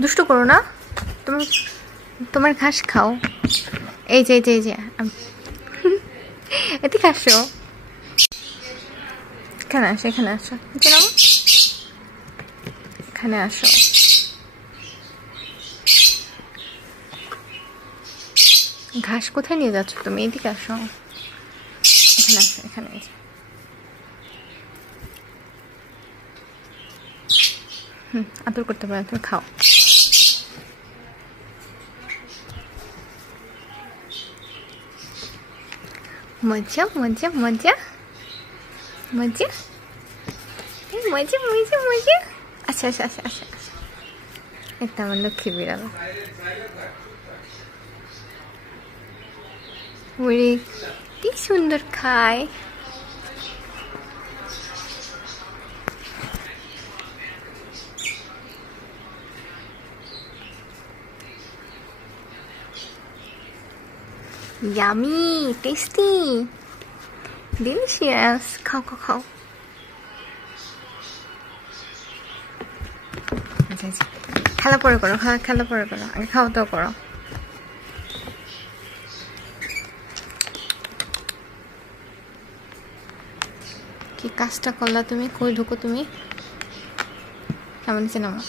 দুষ্টু করো না, তোমার তোমার ঘাস খাও। এই যে এদিকে আসো, এখানে আসো, এখানে আসো, এখানে আসো। ঘাস কোথায় নিয়ে যাচ্ছ তুমি? এদিকে আসো, এখানে আসো, এখানে। আদর করতে পারো, তুমি খাও। মজা মজা মজা মজা, মজা মজা মজা। আচ্ছা আচ্ছা আচ্ছা আচ্ছা, একটা আমার লক্ষ্মী বিড়াল। ওরে কি সুন্দর খায়। Yummy, tasty, delicious. খাও খাও খাও। আচ্ছা আচ্ছা, খেলা পরে করো, খেলা পরে করো, আগে খাওয়া দাওয়া করো। কি কাজটা করলা তুমি? কই ঢুকো তুমি? কেমন আছে নামা?